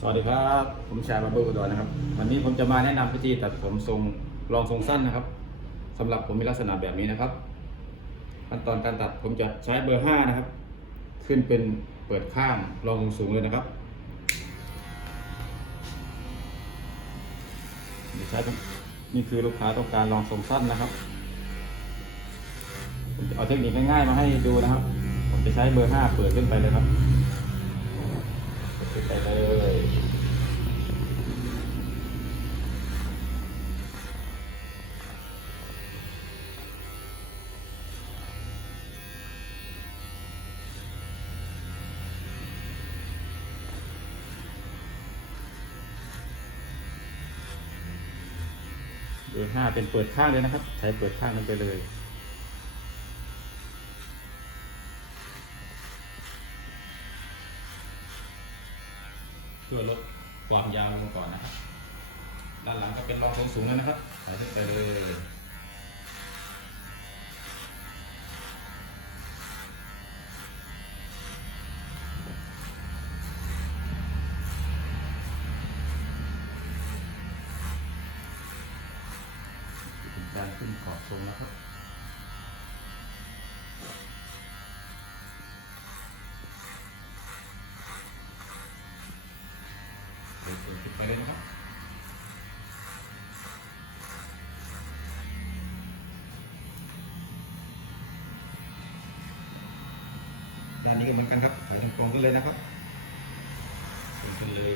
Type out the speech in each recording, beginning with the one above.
สวัสดีครับ ผมชายบาเบอร์อุดรนะครับ วันนี้ผมจะมาแนะนำวิธีตัดผมทรงรองทรงสั้นนะครับสำหรับผมมีลักษณะแบบนี้นะครับ ขั้นตอนการตัดผมจะใช้เบอร์ห้านะครับ ขึ้นเป็นเปิดข้างรองสูงเลยนะครับใช้นนี่คือลูกค้าต้องการรองทรงสั้นนะครับเอาเทคนิคง่ายๆมาให้ดูนะครับ ผมจะใช้เบอร์ห้าเปิดขึ้นไปเลยครับ ไปเลยเบอร์ห้าเป็นเปิดข้างเลยนะครับ ใช้เปิดข้างนั้นไปเลย เพื่อลดความยาวลงก่อนนะครับ ด้านหลังก็เป็นรองทรงสูงแล้วนะครับใส่ขึ้นไปเลย ด้านนี้ก็เหมือนกันครับถ่ายตรงๆกันเลยนะครับตรงกันเลย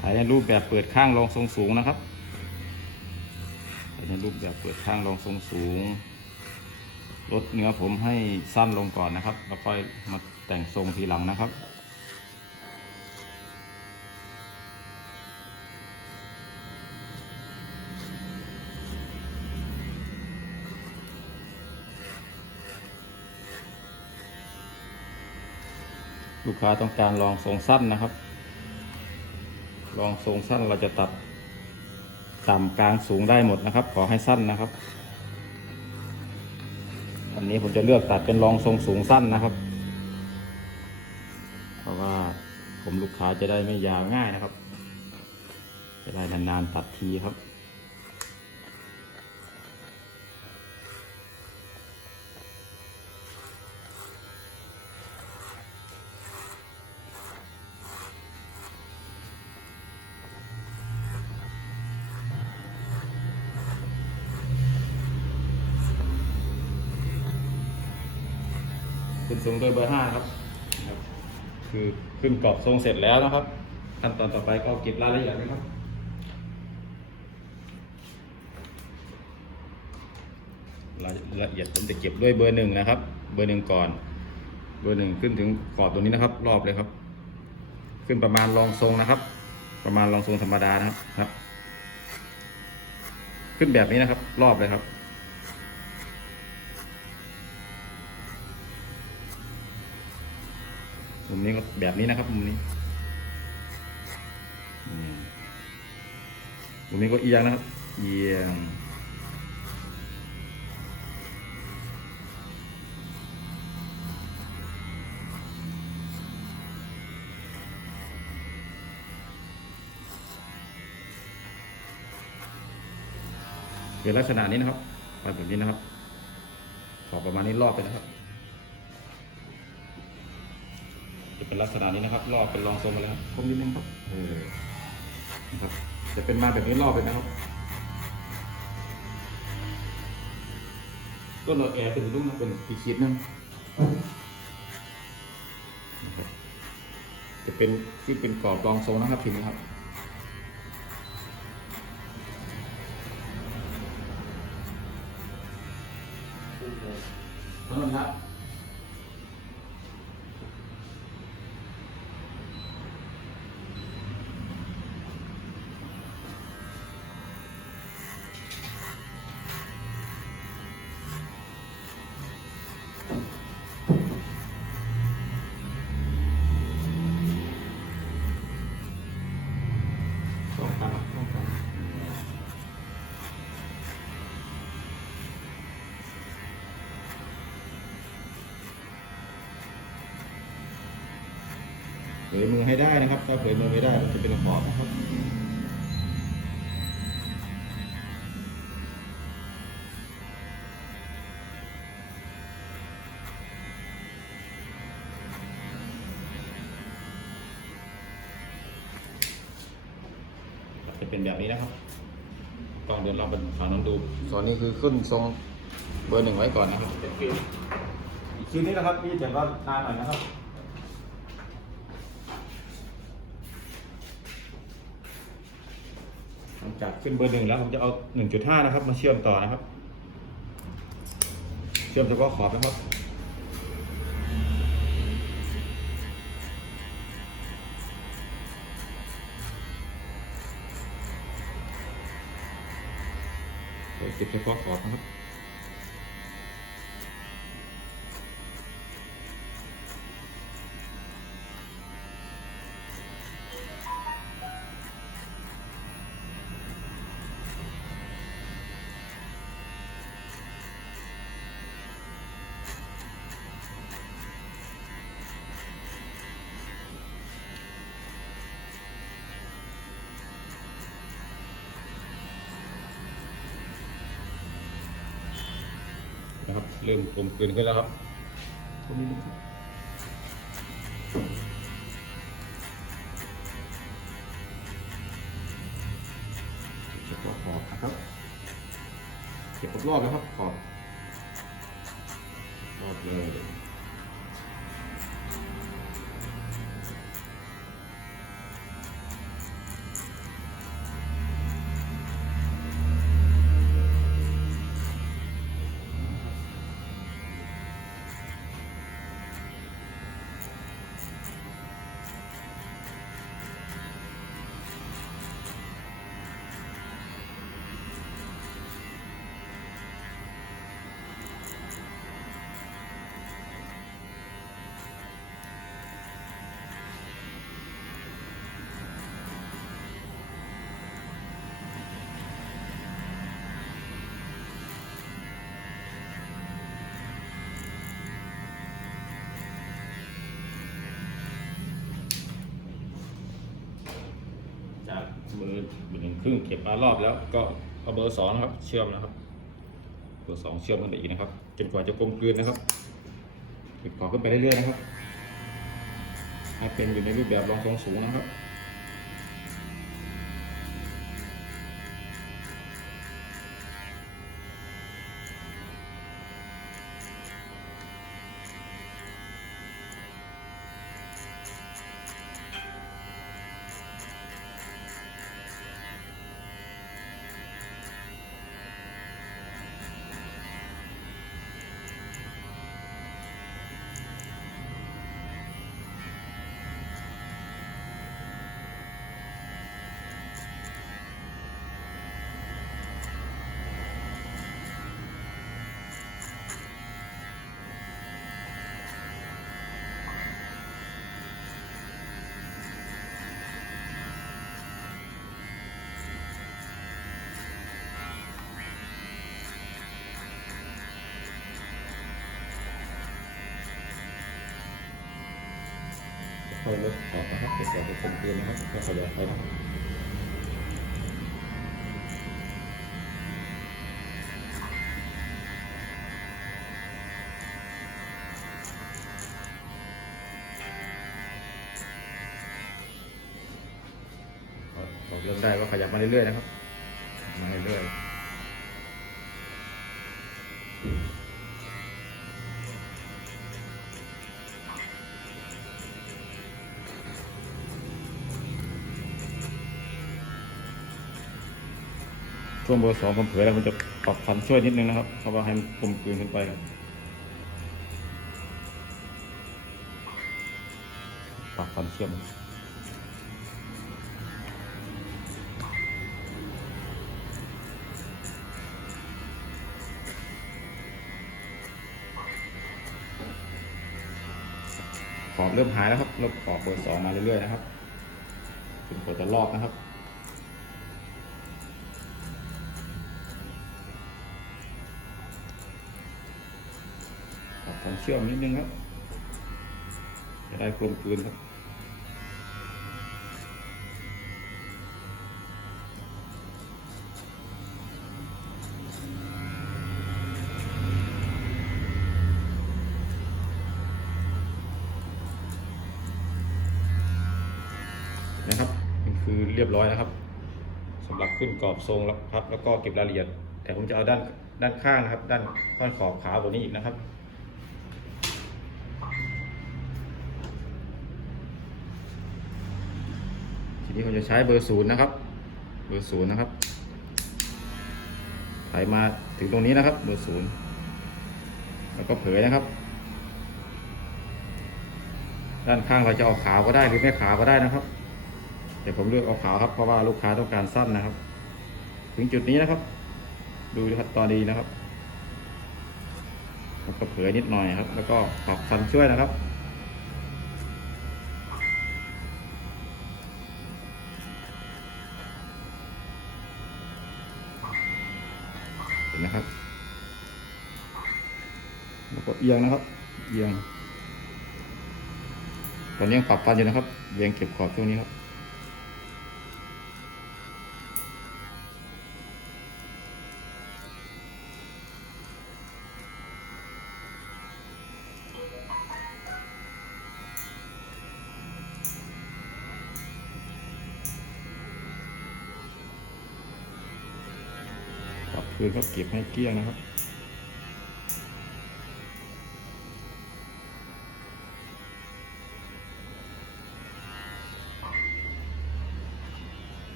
ถ่ายในรูปแบบเปิดข้างรองทรงสูงนะครับ ถ่าเปิดข้างรองทรงสูง ลดเนื้อผมให้สั้นลงก่อนนะครับ แล้วค่อยมาแต่งทรงทีหลังนะครับลูกค้าต้องการลองทรงสั้นนะครับ ลองทรงสั้นเราจะตัด ต่ำกลางสูงได้หมดนะครับ ขอให้สั้นนะครับ อันนี้ผมจะเลือกตัดเป็นรองทรงสูงสั้นนะครับ เพราะว่าผมลูกค้าจะได้ไม่ยาวง่ายนะครับ จะได้นานๆตัดทีครับ งด้วยเบอร์ห้าครับครับ คือขึ้นกรอบทรงเสร็จแล้วนะครับ ขั้นตอนต่อไปก็เก็บรายละเอียดนะครับรายละเอียดผมจะเก็บด้วยเบอร์หนึ่งนะครับ เบอร์หนึ่งก่อน เบอร์หนึ่งขึ้นถึงกรอบตรงนี้นะครับ รอบเลยครับ ขึ้นประมาณรองทรงนะครับ ประมาณรองทรงธรรมดานะครับครับ ขึ้นแบบนี้นะครับ รอบเลยครับ มุมนี้ก็แบบนี้นะครับ มุมนี้มุมนี้ก็เอียงนะครับ เอียงเป็นลักษณะนี้นะครับแบบนี้นะครับขอประมาณนี้รอบไปนะครับ เป็นลักษณะนี้นะครับ รอบเป็นรองทรงมาแล้วคมนิดนึงครับเออนะครับจะเป็นมาแบบนี้รอบเลยนะครับก็เราแอร์เป็นรุ่งนะเป็นอีกขีดหนึงนะครับจะเป็นที่เป็นกรอบรองทรงนะครับทีนี้ครับ มือให้ได้นะครับ ถ้าเผยมือไม่ได้มันจะเป็นขอบนะครับจะเป็นแบบนี้นะครับต้องเดี๋ยวเราไปหาน้องดูส่วนนี้คือขึ้นทรงเบอร์หนึ่งไว้ก่อนนะครับเป็นฟิลอีกชิ้นนี้นะครับพี่แต่ว่านานหน่อยนะครับ หลัง จากขึ้นเบอร์หนึ่งแล้วผมจะเอาหนึ่งจุดห้านะครับ มาเชื่อมต่อนะครับ เชื่อมเฉพาะขอบนะครับเดี๋ยวติดเฉพาะขอบนะครับ นะครับ เริ่มกลมกลืนขึ้นแล้วครับเก็บขอบนะครับ เก็บรอบๆนะครับ ครึ่งเก็บมารอบแล้วก็เอาเบอร์สองนะครับ เชื่อมนะครับ เบอร์สองเชื่อมกันไปอีกนะครับจนกว่าจะกลมกลืนนะครับติดต่อขึ้นไปเรื่อยๆนะครับให้เป็นอยู่ในรูปแบบรองทรงสูงนะครับ อยลดขอนะครับให้ขอบเป็นกลมกลืนนะครับค่อยขยับไปนะครับอกเริ่มได้ว่าขยับมาเรื่อยๆนะครับ ช่วงเบอร์สองผมเผยแล้วมันจะปรับฟันช่วยนิดนึงนะครับเพราะว่าให้มันกลมกลืนขึ้นไปครับปรับฟันเชื่อมขอบเริ่มหายแล้วครับเริ่มขอบเบอร์สองมาเรื่อยๆนะครับเป็นกว่าจะรอบนะครับ เชื่อมนิดนึงครับจะได้คมกลืนครับนะครับคือเรียบร้อยแล้วครับสำหรับขึ้นกรอบทรงแล้วครับ แล้วก็เก็บรายละเอียด แต่ผมจะเอาด้านด้านข้างนะครับ ด้านข้องขอบขาตัวนี้อีกนะครับ ทีนี้ผมจะใช้เบอร์ศูนย์นะครับ เบอร์ศูนย์นะครับถ่ายมาถึงตรงนี้นะครับ เบอร์ศูนย์แล้วก็เผยนะครับ ด้านข้างเราจะเอาขาวก็ได้หรือไม่ขาวก็ได้นะครับ แต่ผมเลือกเอาขาวครับเพราะว่าลูกค้าต้องการสั้นนะครับ ถึงจุดนี้นะครับ ดูนะครับตอนดีนะครับแล้วก็เผยนิดหน่อยครับ แล้วก็ปรับฟันช่วยนะครับ เอียงนะครับ เอียง ตอนนี้ยังปรับฟันอยู่นะครับเอียงเก็บขอบช่วงนี้ครับ ปรับคืนก็เก็บให้เกลี้ยงนะครับ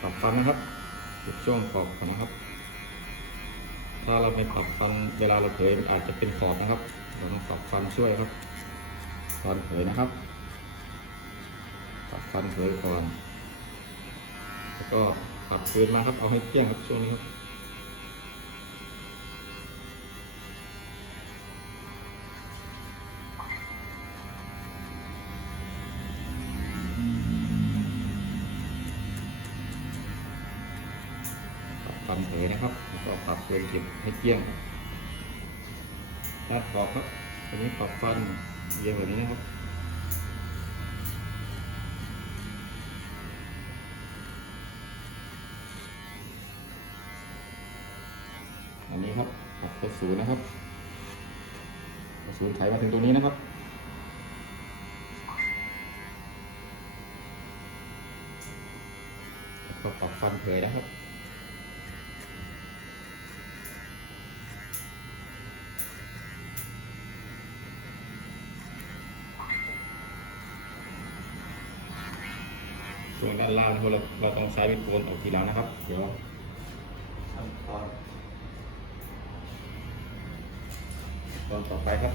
ปรับฟันนะครับเก็บ ช่วงขอบก่อนนะครับ ถ้าเราไม่ปรับฟันเวลาเราเผยมันอาจจะเป็นขอบนะครับ เราต้องปรับฟันช่วยครับตอนเผยนะครับปรับฟันเผยก่อน แล้วก็ปรับคืนมาครับ เอาให้เกลี้ยงครับช่วงนี้ครับ เผยนะครับแล้วก็ปรับคืนเก็บให้เกลี้ยงตัดออกครับอันนี้ปรับฟันเอียงแบบนี้นะครับอันนี้ครับปรับไปศูนย์นะครับศูนย์ไถมาถึงตรงนี้นะครับก็ปรับฟันเผยนะครับ ส่วนด้านล่างเราเราต้องใช้วิดโคนออกทีแล้วนะครับ เดี๋ยวตอนตอนต่อไปครับ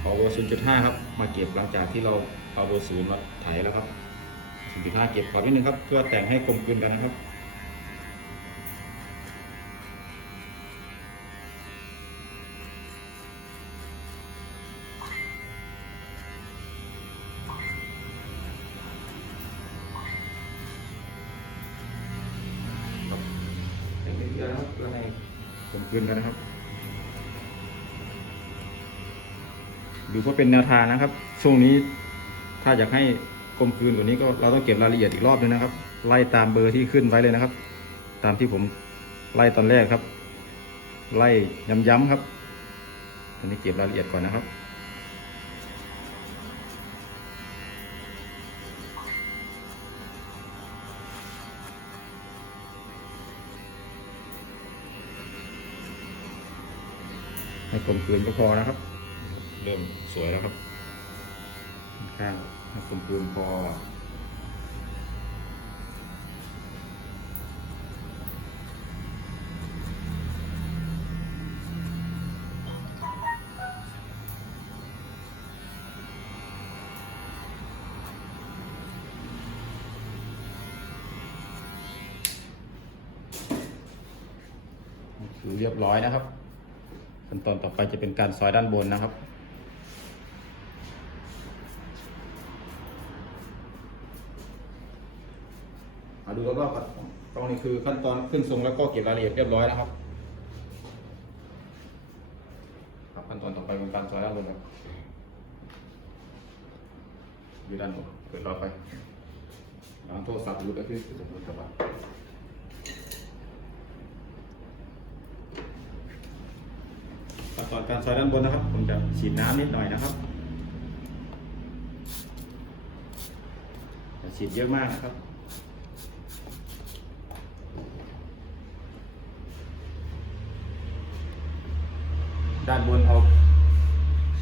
ขอเบอร์0.5ครับ มาเก็บหลังจากที่เราเอาเบอร์ศูนย์มาไถแล้วครับจุดห้าเก็บก่อนนิดนึงครับ เพื่อแต่งให้กลมกลืนกันนะครับ แต่งเรื่อยๆนะครับเพื่อให้ึ้นแล้วนะครับ ดูว่าเป็นแนวทางนะครับ ช่วงนี้ถ้าอยากให้กลมกลืนกว่านี้ก็เราต้องเก็บรายละเอียดอีกรอบนึงนะครับ ไล่ตามเบอร์ที่ขึ้นไว้เลยนะครับ ตามที่ผมไล่ตอนแรกครับ ไล่ย้ำๆครับตอนนี้เก็บรายละเอียดก่อนนะครับ ให้กลมกลืนก็พอนะครับ เริ่มสวยแล้วครับข้างให้กลมกลืนพอคือเรียบร้อยนะครับขั้น ตอนต่อไปจะเป็นการซอยด้านบนนะครับ มาดูรอบๆครับตรงนี้คือขั้นตอนขึ้นทรงแล้วก็เก็บรายละเอียดเรียบร้อยนะครับครับขั้นตอนต่อไปเป็นการซอยด้านบนครับดูด้านบนเกิดรอไปหลังโทรศัพท์ดูก็คือสมมติครับ ขั้นตอนการซอยด้านบนนะครับ ผมจะฉีดน้ำนิดหน่อยนะครับฉีดเยอะมากนะครับด้านบนเอา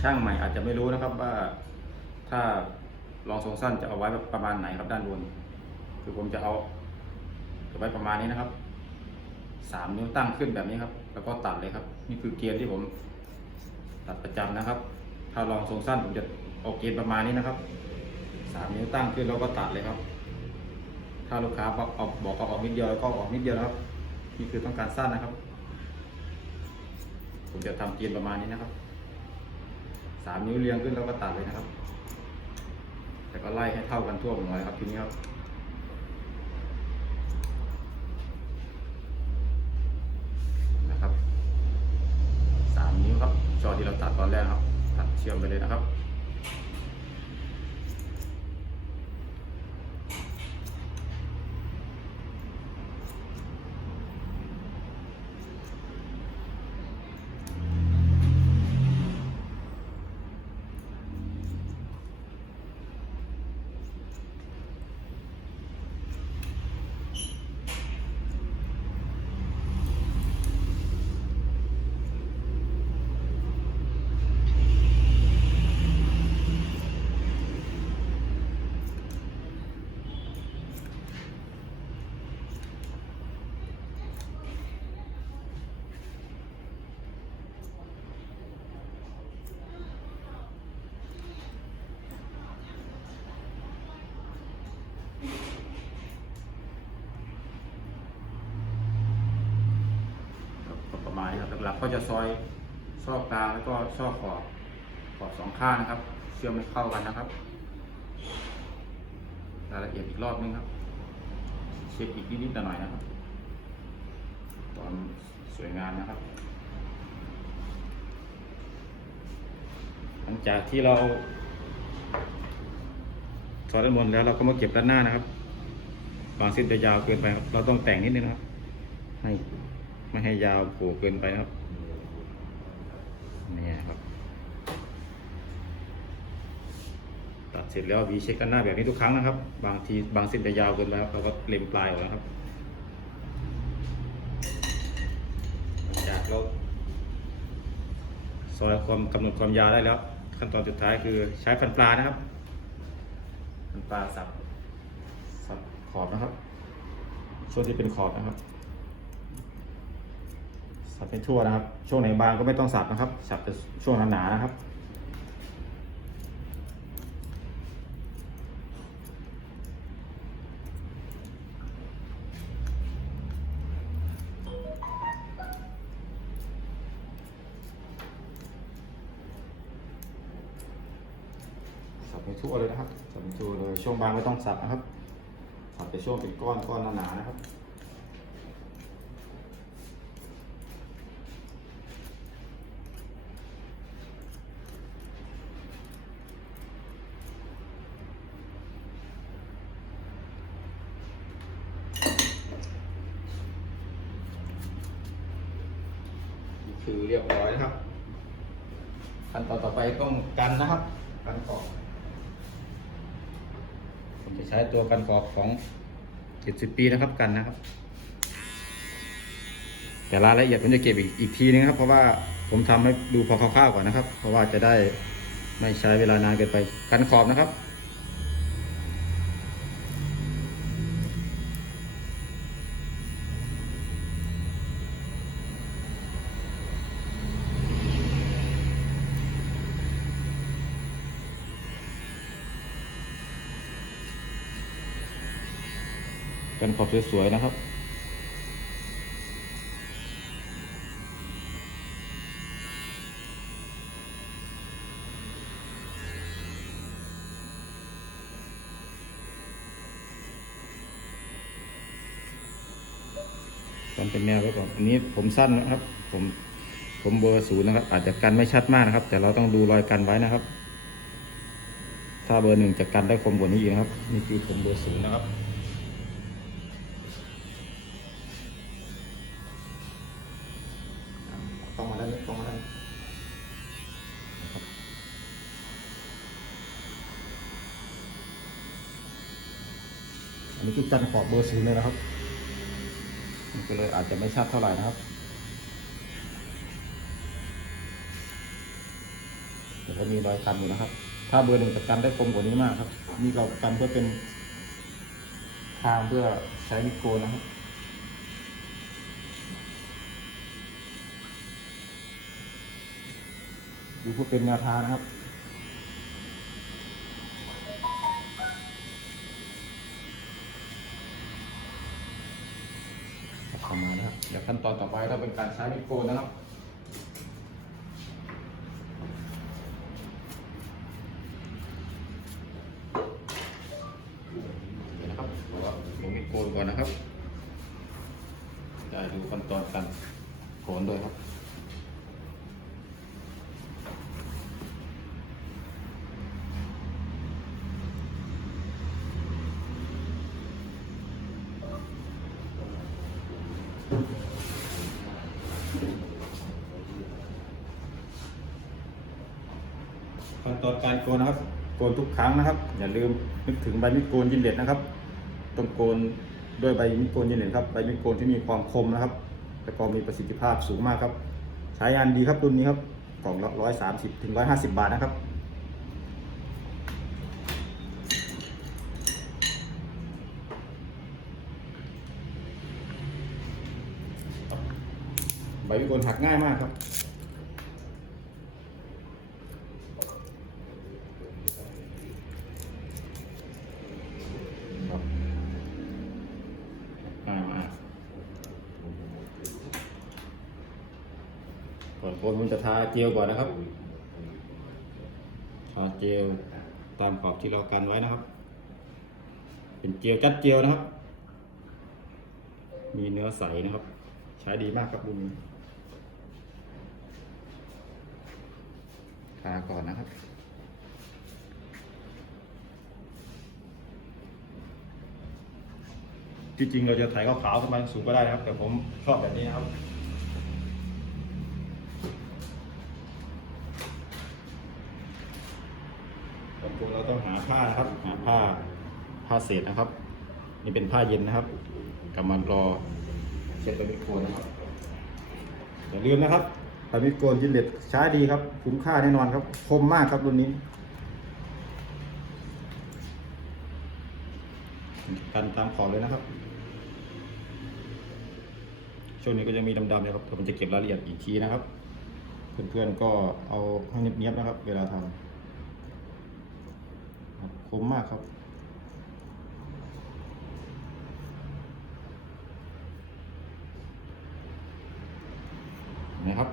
ช่างใหม่อาจจะไม่รู้นะครับว่าถ้าลองทรงสั้นจะเอาไว้ประมาณไหนครับด้านบน คือผมจะเอาเอาไว้ประมาณนี้นะครับสามนิ้วตั้งขึ้นแบบนี้ครับ แล้วก็ตัดเลยครับ นี่คือเกียร์ที่ผมตัดประจำนะครับ ถ้าลองทรงสั้นผมจะเอาเกียร์ประมาณนี้นะครับสามนิ้วตั้งขึ้นแล้วก็ตัดเลยครับ ถ้าลูกค้าบอกเอาบอกอออกนิดเดียวก็ออกนิดเดียวนะครับ นี่คือต้องการสั้นนะครับ ผมจะทำเกียร์ประมาณนี้นะครับสามนิ้วเรียงขึ้นแล้วก็ตัดเลยนะครับ แต่ก็ไล่ให้เท่ากันทั่วหมดเลยครับทีนี้ครับ สาม นิ้วครับจอที่เราตัดตอนแรกครับ ตัดเชื่อมไปเลยนะครับครับ ก็จะซอยซอกกลางแล้วก็ซอกขอบขอบสองข้างนะครับ เชื่อมให้เข้ากันนะครับรายละเอียดอีกรอบนึงครับ เช็คอีกนิดๆหน่อยนะครับ ตอนสวยงามนะครับ หลังจากที่เราถอดด้านบนแล้วเราก็มาเก็บด้านหน้านะครับบางเส้นจะยาวเกินไปครับ เราต้องแต่งนิดนึงนะครับ ให้ไม่ให้ยาวโผล่เกินไปนะครับ นี่ครับตัดเสร็จแล้ววีเช็คกันหน้าแบบนี้ทุกครั้งนะครับ บางทีบางเส้นจะยาวเกินไปครับเราก็เล็มปลายออกนะครับหลังจากเราซอยความกำหนดความยาวได้แล้ว ขั้นตอนสุดท้ายคือใช้ฟันปลานะครับฟันปลาสับสับขอบนะครับช่วงที่เป็นขอบนะครับ สับให้ทั่วนะครับ ช่วงไหนบางก็ไม่ต้องสับนะครับ สับแต่ช่วงหนาๆนะครับ สับให้ทั่วเลยนะครับ สับให้ทั่วเลย ช่วงบางไม่ต้องสับนะครับ สับแต่ช่วงเป็นก้อนก้อนหนาๆนะครับ คือเรียบร้อยนะครับ ขั้นตอนต่อไปต้องกันนะครับ กันกรอบผมจะใช้ตัวกันกรอบของ 70 ปีนะครับกันนะครับ แต่รายละเอียดผมจะเก็บอีกอีกทีนึงครับ เพราะว่าผมทำให้ดูพอคร่าวๆก่อนนะครับ เพราะว่าจะได้ไม่ใช้เวลานานเกินไปกันขอบนะครับ ขอบสวยๆนะครับ กันเป็นแนวไว้ก่อน อันนี้ผมสั้นนะครับ ผมผมเบอร์ศูนย์นะครับ อาจจะกันไม่ชัดมากนะครับ แต่เราต้องดูรอยกันไว้นะครับ ถ้าเบอร์หนึ่งจะกันได้คมกว่านี้อีกนะครับ นี่คือผมเบอร์ศูนย์นะครับ ต้องมาได้ต้องมาได้ จันทร์ขอบเบอร์ศูนย์เลยนะครับมันก็เลยอาจจะไม่ชัดเท่าไหร่นะครับแต่ก็มีรอยกันอยู่นะครับ ถ้าเบอร์หนึ่งจะกันได้คมกว่านี้มากครับ นี่เรากันเพื่อเป็นทางเพื่อใช้มิโกนนะครับดูเพื่อเป็นแนวทางนะครับ ประมาณนะครับ เดี๋ยวขั้นตอนต่อไปก็เป็นการใช้มิโกนนะครับ เดี๋ยวนะครับเราผมมิดโกนก่อนนะครับจะดูขั้นตอนการโขนด้วยครับ ขั้นตอนการโกนนะครับ โกนทุกครั้งนะครับ อย่าลืมนึกถึงใบมีดโกนยินเล็ดนะครับต้องโกนด้วยใบมีดโกนยินเล็ดครับใบมีดโกนที่มีความคมนะครับและก็มีประสิทธิภาพสูงมากครับ ใช้งานดีครับรุ่นนี้ครับกล่องละร้อยสามสิบถึงร้อยห้าสิบบาทนะครับใบมีดโกนหักง่ายมากครับง่ายมากก่อนโกนผมจะทาเจลก่อนนะครับ ทาเจลตามขอบที่เรากันไว้นะครับ เป็นเจลจัดเจลนะครับ มีเนื้อใสนะครับ ใช้ดีมากครับรุ่นนี้ทาก่อนนะครับจริงๆเราจะถ่ายขาวๆขึ้นมาสูงก็ได้นะครับ แต่ผมชอบแบบนี้นะครับ บางคนเรา ต้องหาผ้านะครับ หาผ้าผ้าเศษนะครับ นี่เป็นผ้าเย็นนะครับกำมันรอเช็ดไปมิดโกนนะครับอย่าลืมนะครับปามิดโกนจินเด็ดใช้ดีครับ คุ้มค่าแน่นอนครับ คมมากครับรุ่นนี้กันตามขอบเลยนะครับ ช่วงนี้ก็จะมีดำๆนะครับผมจะเก็บรายละเอียดอีกทีนะครับ เพื่อนๆก็เอาให้เนียบๆนะครับ เวลาทำ คมมากครับ นะครับ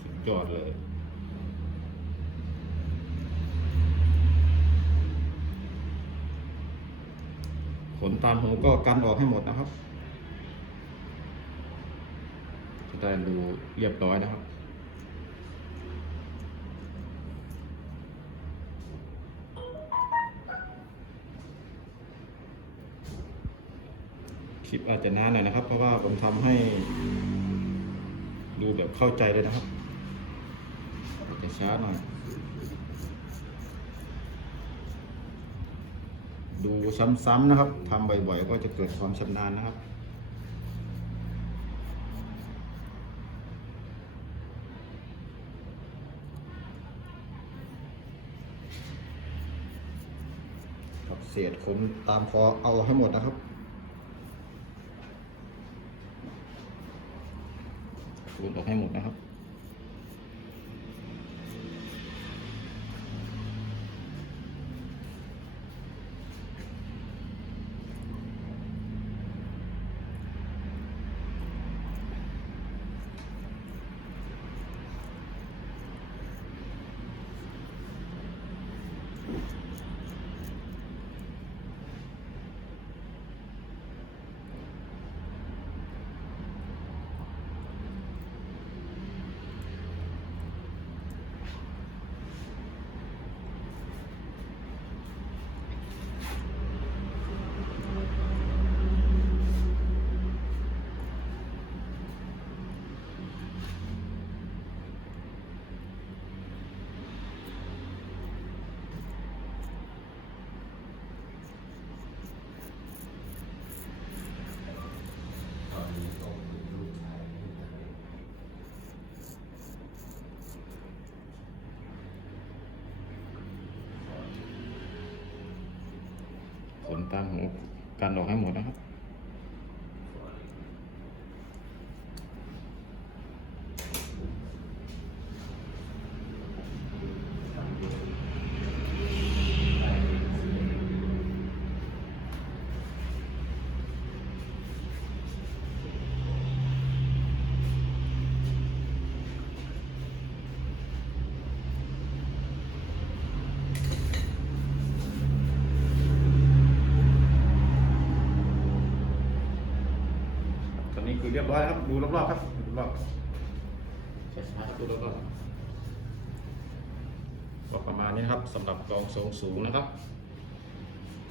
สุดยอดเลยขนตามหูก็กันออกให้หมดนะครับ จะได้ดูเรียบร้อยนะครับ ลิปอาจจะนานหน่อยนะครับ เพราะว่าผมทำให้ ดูแบบเข้าใจเลยนะครับอาจจะช้าหน่อย ดูซ้ำๆนะครับทำบ่อยๆ ก็จะเกิดความชำนาญนะครับครับเศษขนตามคอเอาให้หมดนะครับ ขูดออกให้หมดนะครับ ตามหูกันออกให้หมดนะครับ ตอนนี้คือเรียบร้อยแล้วครับ ดูรอบๆครับดูรอบๆช้าๆครับดูรอบๆก็ประมาณนี้นะครับ สำหรับกองทรงสูงนะครับ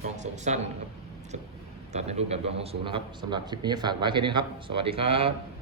กองทรงสั้นนะครับตัดในรูปแบบกองทรงสูงนะครับสำหรับคลิปนี้ฝากไว้แค่นี้ครับ สวัสดีครับ